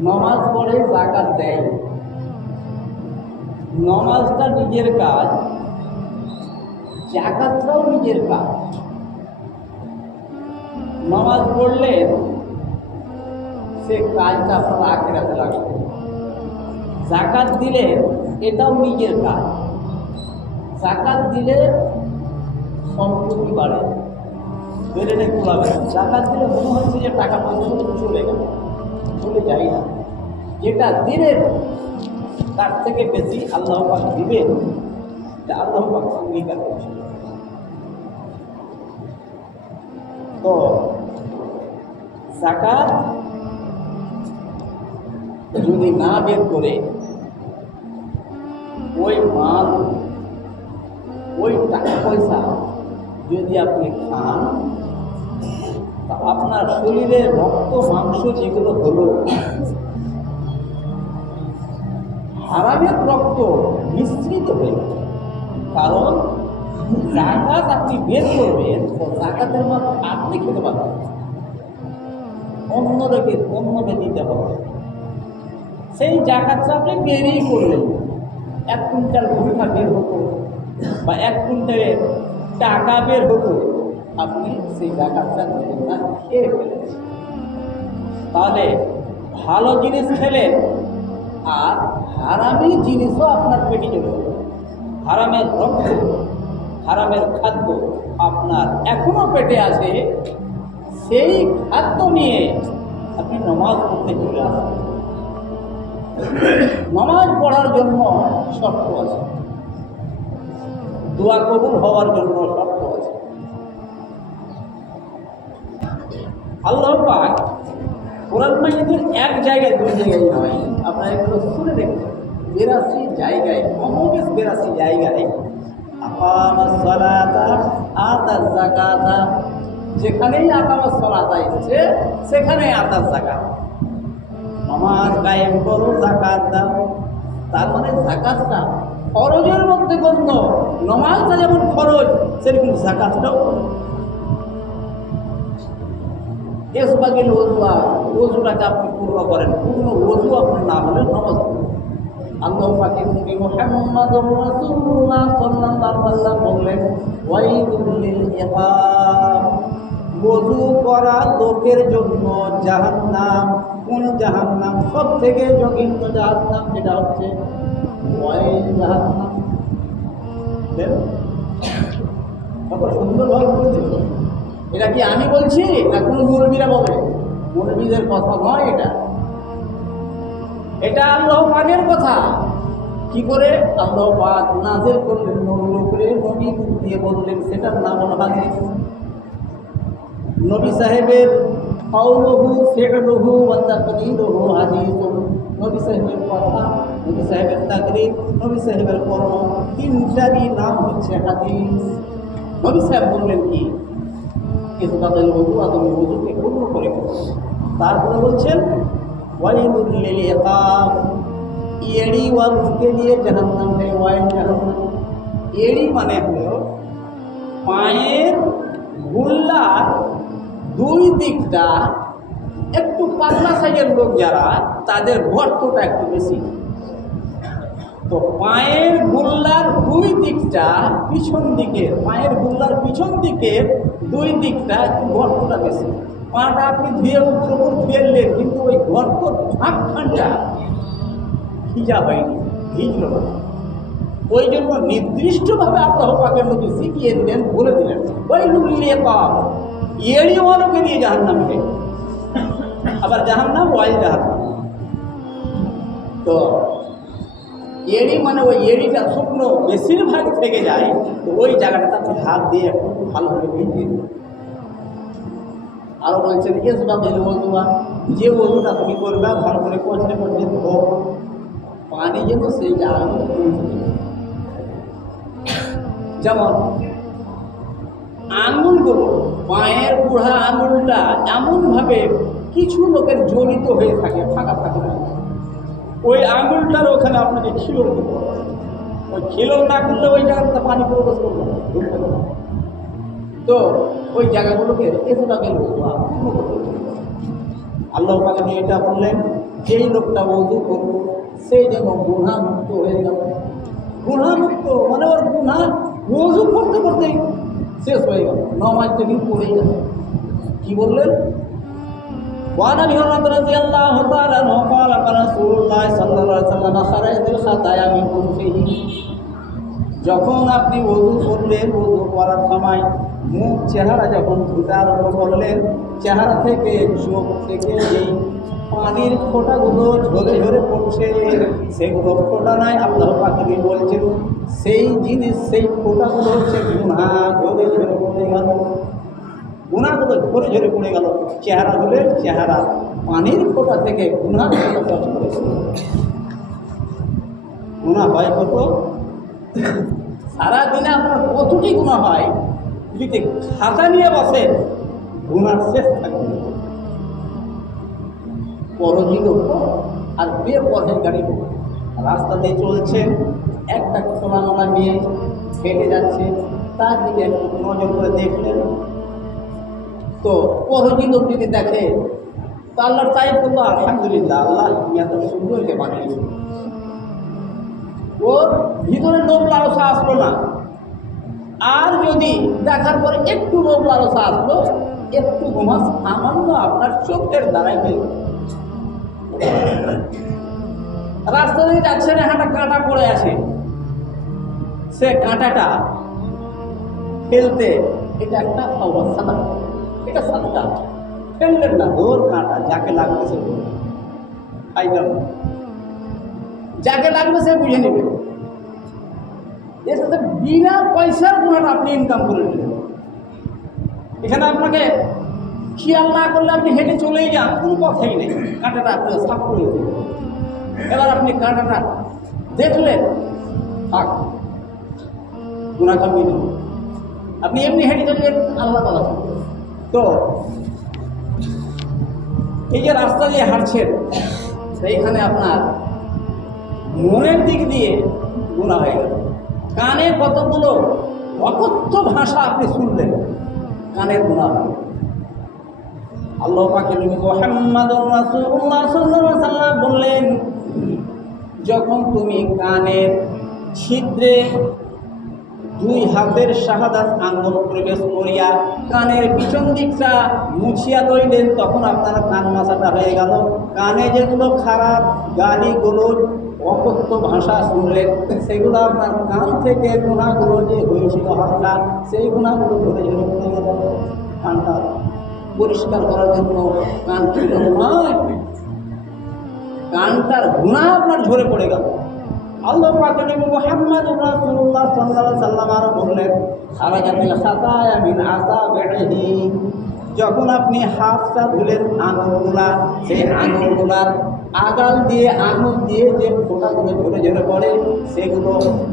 নমাজ পড়ে জাকাত দেয়। নমাজটা নিজের কাজ জাকাতটাও নিজের কাজ। নমাজ পড়লে সে কাজটা আপনার আখেরাতে লাগবে। জাকাত দিলে এটাও নিজের কাজ। জাকাত দিলে সম্পত্তি বাড়ে। বেড়ে নেই খোলাবে জাকাত দিলে মনে হচ্ছে যে টাকা পয়সা চলে গেল। চলে যাই না। যেটা দিলেন তার থেকে বেশি আল্লাহ পাক দিবেন, এটা আল্লাহ পাক অঙ্গীকার করছে তো জাকাত যদি না বের করে, ওই মাল, ওই টাকা পয়সা যদি আপনি খান তা আপনার শরীরে রক্ত, মাংস যেগুলো হলো, হারামের রক্ত মিশ্রিত হয়ে কারণ জাকাত আপনি বের করবেন জাকাতের মাল আপনি খেতে পারবেন। অন্যদেরকে অন্যকে দিতে হবে। সেই জাকাতটা আপনি বেরিয়ে করলেন। এক কুইন্টাল ভূমিকা বের হতো, বা এক কুইন্টালের টাকা বের হতো। আপনি সেই জাকাতটা দিলেন না, খেয়ে ফেলেছেন তাহলে ভালো জিনিস খেলেন আর হারামি জিনিসও আপনার পেটে চলে হারামের রক্ত, হারামের খাদ্য আপনার এখনও পেটে আছে। সেই খাদ্য নিয়ে আপনি নমাজ পড়তে চলে আসবেন। নমাজ পড়ার জন্য শর্ত আছে। দোয়া কবুল হওয়ার জন্য আল্লাহ পাক কোরআন মাজিদের এক জায়গায় দুই জায়গায় নয় আপনারা এগুলো শুনে দেখুন। বেরাশি জায়গায় কমবেশ বেরাশি জায়গায় যেখানেই আকামাস সালাতা এসেছে সেখানেই আতাজ যাকাত। নামাজ কায়েম করো জাকাত দাও। তার মানে জাকাতটা খরচের মধ্যে গণ্য। নমাজটা যেমন খরচ সেরকম জাকাতটাও এসবাগিল ওজুয়া, ওজুটাকে আপনি পূর্ণ করেন। পূর্ণ ওজু আপনি না হলে নমাজ। লোকের জন্য জাহান্নাম, কোন জাহান্নাম? সব থেকে জঘন্য জাহান্নাম যেটা হচ্ছে ওয়াইল জাহান্নাম? কত সুন্দরভাবে এটা কি আমি বলছি না কোনো মুরব্বীরা বলে? মুরব্বীদের কথা নয় এটা। এটা আল্লাহ পাকের কথা। কি করে? আল্লাহ পাক নাজেল করলেন, নবীর উপরে নবী দিয়ে বললেন, সেটার নাম হলো হাদিস। নবী সাহেবের কৌলহু ফেরলহু ওয়া তাকদিরহু হাদিসুন নবী সাহেবের কথা, নবী সাহেবের তাকরির নবী সাহেবের কর্ম তিনটারই নাম হচ্ছে হাদিস। নবী সাহেব বললেন কি? ইসবাতের ওযু আদমি ওযুকে পূর্ণ করে। তারপরে বলছেন ওয়াইলুল লিল ইকাম এড়ি ওয়ালকে দিয়ে জাহান্নাম है ওয়াইল জাহান্নাম এড়ি মানে হলো পায়ের গুল্লার দুই দিকটা একটু পাতলা সাইজের লোক যারা, তাদের গর্তটা একটু বেশি। তো পায়ের গুল্লার দুই দিকটা পিছন দিকে, পায়ের গুল্লার পিছন দিকের দুই দিকটা একটু গর্তটা বেশি পাটা আপনি ধুয়ে উপর ফেললেন কিন্তু ওই গর্ত ফাঁকখানটা ভিজা হয়নি, ভিজল না। ওই জন্য নির্দিষ্টভাবে আল্লাহ পাকের নবী শিখিয়ে দিলেন, বলে দিলেন, ওই লুলিয়ে পাপ এড়িওয়ালোকে দিয়ে জাহান নামে আবার জাহান নাম ওয়াই জাহান নাম তো এড়ি মানে ওই এড়িটা শুকনো বেশিরভাগ থেকে যায়, তো ওই জায়গাটা আপনি হাত দিয়ে একটু ভালোভাবে ভিজিয়ে দিন আরও বলছেন এস বা বেল ওজুয়া যে ওজুটা তুমি করবে, ভালো করে কচলে কচলে ধো পানি যেন সেই যায়। যেমন, আঙুলগুলো, পায়ের বুড়া আঙুলটা এমনভাবে কিছু লোকের জড়িত হয়ে থাকে, ফাঁকা না। ওই আঙুলটার ওখানে আপনাকে করতে ওই খিলোর না করলে ওই জায়গাটা পানি প্রবেশ করবে তো ওই জায়গাগুলোকে হবে। আল্লাহ পাকে নিয়ে এটা বললেন, যেই লোকটা ওজু করল সেই যেন গুণামুক্ত হয়ে গেল গুণামুক্ত মানে ওর গুণা ওজু করতে করতেই শেষ হয়ে গেল। নমাজ থেকে পড়েই গেল। কি বললেন? وعن ابي هريره رضي الله تعالى عنه قال قال رسول الله صلى الله عليه وسلم خرجت الخطايا من انفه যখন আপনি ওজু করলেন ওজু করার সময় মুখ চেহারা যখন ধুতে আরম্ভ করলেন চেহারা থেকে চোখ থেকে যেই পানির ফোঁটাগুলো ঝরে ঝরে পড়ছে সেগুলো ফোঁটা নয় আল্লাহ পাখি বলছেন সেই জিনিস সেই ফোঁটাগুলো হচ্ছে গুণা ঝরে ঝরে পড়ে গেল গুণাগুলো ঝরে ঝরে পড়ে গেল। চেহারা ধরে চেহারা পানির ফোঁটা থেকে গুণা গুণা হয় কত? সারাদিনে আপনার কতটি গুণা হয়? যদি খাতা নিয়ে বসেন, গুণার শেষ থাকবে। না। পরজি লোক আর বে পথের গাড়ি লোক রাস্তা দিয়ে চলছেন একটা খোলামেলা মেয়ে, হেঁটে যাচ্ছে। তার দিকে একটু নজর করে দেখলেন তো লোক যদি দেখে তো আল্লাহর তাই করল আলহামদুলিল্লাহ, আল্লাহ এত সুন্দরকে বানিয়েছে। ওর ভিতরে লোভ লালসা আসলো না। আর যদি দেখার পরে একটু লোভ লালসা আসলো, একটু ঘুমা সামান্য আপনার চোখের দ্বারাই পেল রাস্তা দিয়ে যাচ্ছে না একটা কাঁটা পড়ে আছে। সে কাঁটাটা ফেলতে এটা একটা না এটা সাদা ফেললেন না ওর কাঁটা যাকে লাগবে সে যাকে লাগবে সে বুঝে নেবে। এর সাথে বিনা পয়সার গুণাটা আপনি ইনকাম করে নেবেন। এখানে আপনাকে খেয়াল না করলে আপনি হেঁটে চলেই যান কোনো কথাই নেই। কাঁটাটা আপনি সাফ করে দেবেন। এবার আপনি কাঁটাটা দেখলেন থাক গুণা কামিয়ে আপনি এমনি হেঁটে চলবেন আল্লাহ কথা তো এই যে রাস্তা দিয়ে হাঁটছেন, সেইখানে আপনার মনের দিক দিয়ে গুণা হয়ে গেল। কানে কতগুলো অকথ্য ভাষা আপনি শুনলেন কানের গুণা হয় আল্লাহ বললেন, যখন তুমি কানের ছিদ্রে দুই হাতের শাহাদাত আঙ্গুল প্রবেশ করিয়া কানের পিছন দিকটা মুছিয়া দইলেন তখন আপনার কান মাথাটা হয়ে গেল। কানে যেগুলো খারাপ, গালিগুলো, অকথ্য ভাষা শুনলেন, সেগুলো আপনার কান থেকে গুণাগুলো যে হয়েছিল হালকা সেই গুণাগুলো ধরে ধরে গেল। কানটা পরিষ্কার করার জন্য কান কানটার গুণা আপনার ঝরে পড়ে গেল। মুহাম্মদ যখন আপনি হাতটা ধুলেন আঙুলগুলা, সেই আঙুলগুলার আগাল দিয়ে আঙুল দিয়ে যে ফোঁটাগুলো ঝরে ঝরে পড়ে, সেগুলো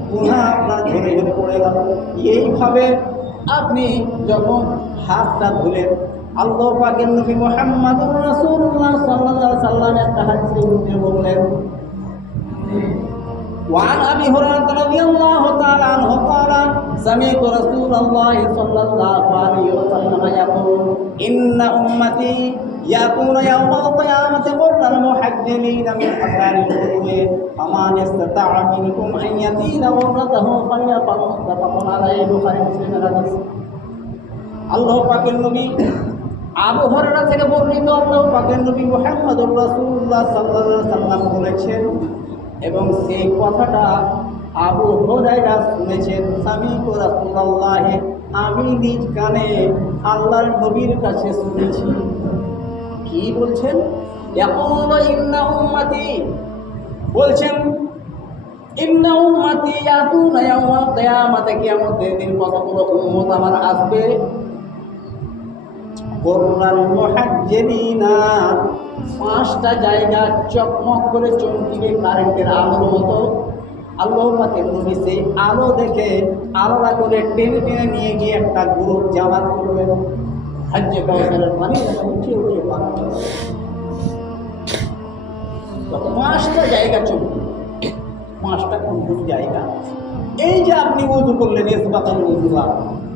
পুনঃ আপনার ঝরে ঝরে পড়ে গেল। এইভাবে আপনি যখন হাতটা ধুলেন আল্লাহ পাকের নবী মুহাম্মদুর রাসূলুল্লাহ সাল্লাল্লাহু আলাইহি সাল্লাম একটা বললেন وعن ابي هريره رضي الله تعالى عنه قال سمعت رسول الله صلى الله عليه وسلم يقول ان امتي ياتون يوم القيامه غرا محجلين من اثار الوضوء فمن استطاع منكم ان يزيد غرته فليفعل متفق عليه بخاري مسلم الحديث আল্লাহ পাকের নবী আবু হরারা থেকে বর্ণিত আল্লাহ পাকের নবী মুহাম্মদুর রাসূলুল্লাহ সাল্লাল্লাহু আলাইহি সাল্লাম বলেছেন এবং সেই কথাটা আবু হরাইরা শুনেছেন স্বামী তো রাসূলুল্লাহ। আমি নিজ কানে আল্লাহর নবীর কাছে শুনেছি। কি বলছেন? বলছেন, ইন্না দিন, কতগুলো উম্মত আমার আসবে? করুণাল মুহাজ্জিরিনা পাঁচটা জায়গা চকমক করে চমকিবে কারেন্টের আলোর মতো। আল্লাহ পাকে সেই আলো দেখে আলাদা করে টেনে টেনে নিয়ে গিয়ে একটা গ্রুপ জামাত করবেন। হাজ্যে কাউসারের পানি উঠে উঠে পাঁচটা জায়গা চমকি পাঁচটা কোন জায়গা। এই যে আপনি উজু করলেন, এসবাতাল উজুরা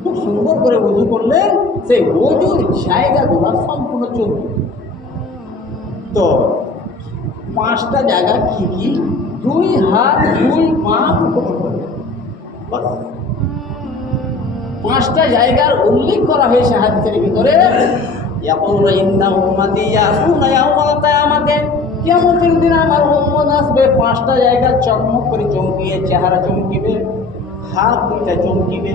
খুব সুন্দর করে উজু করলেন সেই উজুর জায়গাগুলো সম্পূর্ণ চলবে। তো পাঁচটা জায়গা কি কি? দুই হাত, দুই পা। পাঁচটা জায়গার উল্লেখ করা হয়েছে হাদিসের ভিতরে কিয়ামতের দিন আমার উম্মত আসবে, পাঁচটা জায়গা চকমক করে চমকিয়ে, চেহারা চমকিবে, হাত দুইটা চমকিবে।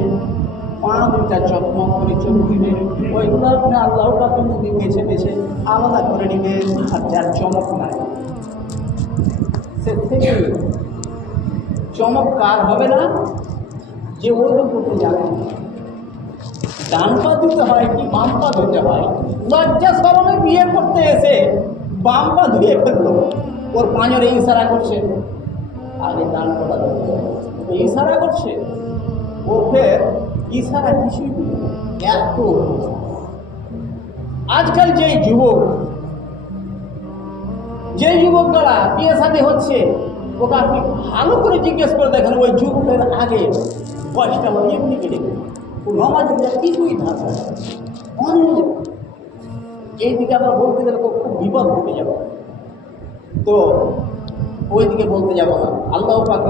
পা দুইটা চকমক করে চমকিবে ওইগুলো আপনি আল্লাহ পাকের নদী বেছে বেছে আলাদা করে নেবেন আর যার চমক নাই। সে থেকে চমৎকার হবে না? যে ওজন করতে যাবে। ডান পা দিতে হয় কি বাম পা ধুতে হয়? লজ্জা সরমে বিয়ে করতে এসে বাম পা ধুয়ে ফেলল। ওর পাঁজরে ইশারা করছে, আগে ডান পাটা ধুতে ইশারা করছে। ও ফের ইশারা কিছুই এত আজকাল যে যুবক যে যুবকরা বিয়ে সাথে হচ্ছে, ওকে আপনি ভালো করে জিজ্ঞেস করে দেখেন ওই যুবকের আগে বয়সটা ওই এমনি কেটে নমাজ কিছুই ধারণা অনেক। এইদিকে আমরা বলতে গেলে খুব বিপদ ঘটে যাবে। তো ওইদিকে বলতে যাব না। আল্লাহ পাকে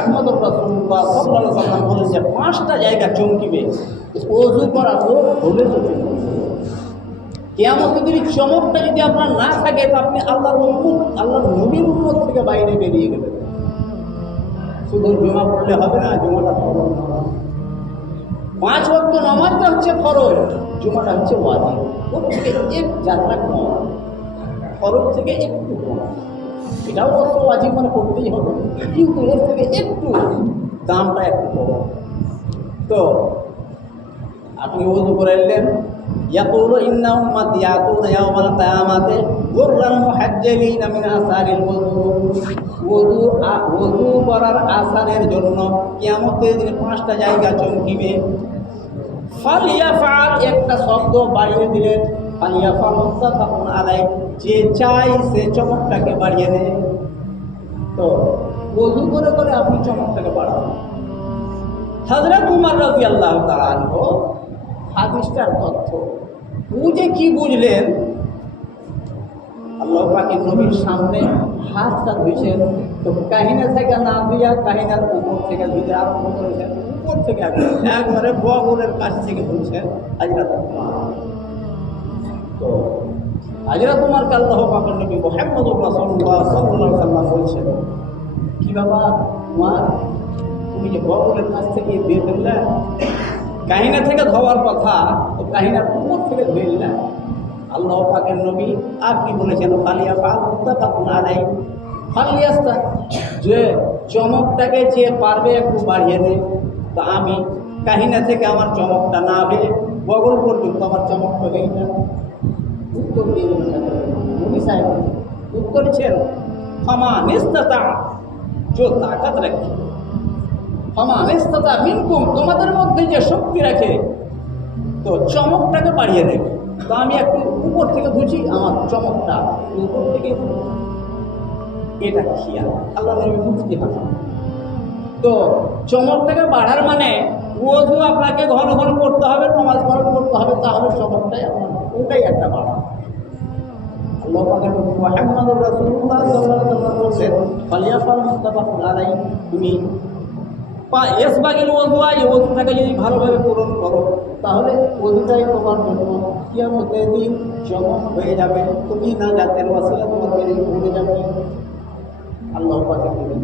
একমাত্র সাল্লাম বলেন পাঁচটা জায়গা চমকিবে ওযু করা লোক হলে তো কেয়ামতের দিন চমকটা যদি আপনার না থাকে, তো আপনি আল্লাহর উন্মুখ আল্লাহর নবীর উন্মত থেকে বাইরে বেরিয়ে গেলেন। শুধু জমা পড়লে হবে না, জমাটা ফরজ। পাঁচ ওয়াক্ত নামাজটা হচ্ছে ফরজ, জুমাটা হচ্ছে ওয়াজিব। ওর থেকে এক যাত্রা কম ফরজ থেকে একটু কম। এটাও অবশ্য ওয়াজিব মানে করতেই হবে কিন্তু এর থেকে একটু দামটা একটু কম তো আপনি ওযু করে এলেন يقول إن أمتي يأتون يوم القيامة غرا محجلين من آثار الوضوء ওযু ওযু করার আসারের জন্য কিয়ামতের দিনে পাঁচটা জায়গা চমকিবে ফালিয়াফাল একটা শব্দ বাড়িয়ে দিলেন ফালিয়াফাল মুত্তাফাকুন যে চাই সে চমকটাকে বাড়িয়ে দেয়। তো ওযু করে করে আপনি চমকটাকে বাড়াবেন হজরত উমার রাজি আল্লাহ তারা আনব হাদিসটার তথ্য। বুঝে কি বুঝলেন? আল্লাহ পাকের নবীর সামনে হাতটা ধুইছেন। তো কাহিনা থেকে না ধুইয়া কাহিনার উপর থেকে ধুইতে আরম্ভ করেছেন। উপর থেকে একবারে বগলের কাছ থেকে ধুইছেন আজরা তো আজরা তোমার আল্লাহ পাকের নবী মোহাম্মদ রাসূলুল্লাহ সাল্লাল্লাহু আলাইহি বলছেন, কি বাবা তোমার তুমি যে বগলের কাছ থেকে দিয়ে ফেললে কাহিনা থেকে ধোয়ার কথা, তো কাহিনার উপর থেকে ধুইল না আল্লাহ পাকের নবী আপনি বলেছেন, ফালিয়া পাক মুত্তাফাকুন আলাই ফালিয়াস্তা, যে চমকটাকে যে পারবে একটু বাড়িয়ে দে, তো আমি কাহিনা থেকে আমার চমকটা না হবে বগল পর্যন্ত আমার চমকটা হয়ে না উত্তর দিয়ে দেবেন নবী সাহেব উত্তর ছিল ক্ষমা নিস্তাতা जो ताकत रखे হমানিস্ততা মিনকুম তোমাদের মধ্যে যে শক্তি রাখে তো চমকটাকে বাড়িয়ে দেবে তো আমি একটু উপর থেকে ধুছি আমার চমকটা উপর থেকে এটা খেয়াল আল্লাহ নবী মুক্তি হাসান তো চমকটাকে বাড়ার মানে ওধু আপনাকে ঘন ঘন করতে হবে নমাজ পালন করতে হবে তাহলে চমকটাই আপনার ওটাই একটা বাড়া মুহাম্মদুর রাসূলুল্লাহ তুমি ওযুটাকে যদি ভালোভাবে পূরণ করো তাহলে ওযুটাই তোমার জন্য দিন চমক হয়ে যাবে তুমি না জাতের ওয়াসিলা তোমার পড়ে যাবে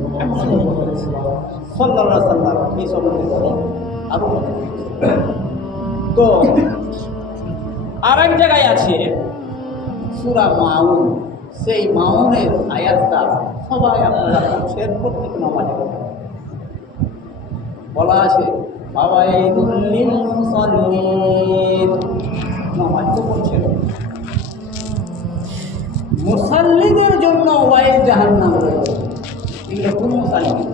মুহাম্মদ আরও আরেক জায়গায় আছে। সুরা মাউন, সেই মাউনের আয়াতটা সবাই আপনারা পড়ছেন, প্রত্যেক নামাজে বলা আছে নামাজ তো পড়ছেন। মুসাল্লিদের জন্য ওয়াইল জাহান্নাম রয়েছে। এগুলো কোন মুসাল্লি?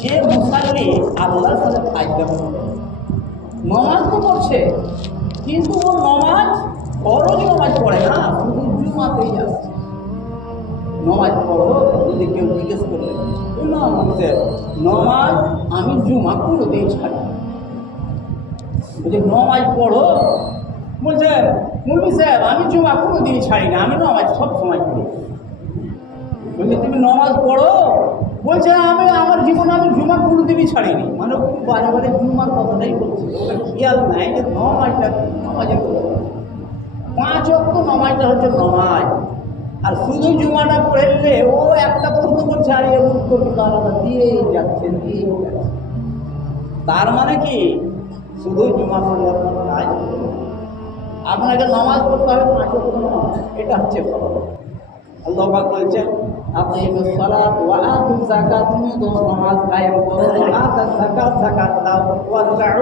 যে মুসাল্লি আল্লাহর সাথে নমাজ তো পড়ছে, কিন্তু ও নমাজ ফরজ নমাজ পড়ে না? শুধু জুমাতেই আসছে নমাজ পড়ো যদি কেউ জিজ্ঞেস করলে না বলছে নমাজ আমি জুমা কোনোতেই ছাড়ি। বলছে নমাজ পড়ো? বলছে মুরবি সাহেব আমি জুমা কোনোদিনই ছাড়ি না আমি নমাজ সব সময় পড়ি। বলছে তুমি নমাজ পড়ো? বলছে আমি আমার জীবনে আমি জুমা কোনোদিনই ছাড়িনি। মানে বারে বারে জুমার কথাটাই বলছে। ওটা খেয়াল নাই যে নমাজটা নমাজের কথা। পাঁচ অক্ষ নমাজটা হচ্ছে নমাজ আর শুধু জুমাটা পড়লে ও একটা প্রশ্ন করছে, আর এর উত্তর কিন্তু আলাদা দিয়েই যাচ্ছে দিয়েই যাচ্ছে? তার মানে কি? শুধু জুমা পড়লে আপনার কাজ হবে না। আপনাকে নামাজ পড়তে হবে পাঁচ অক্ষ নমাজ। এটা হচ্ছে আল্লাহ বলছেন আপনি সালাত ওয়া আতু যাকাত তুমি তো নামাজ কায়েম করো ওয়া আতা যাকাত যাকাত দাও ওয়া দাউ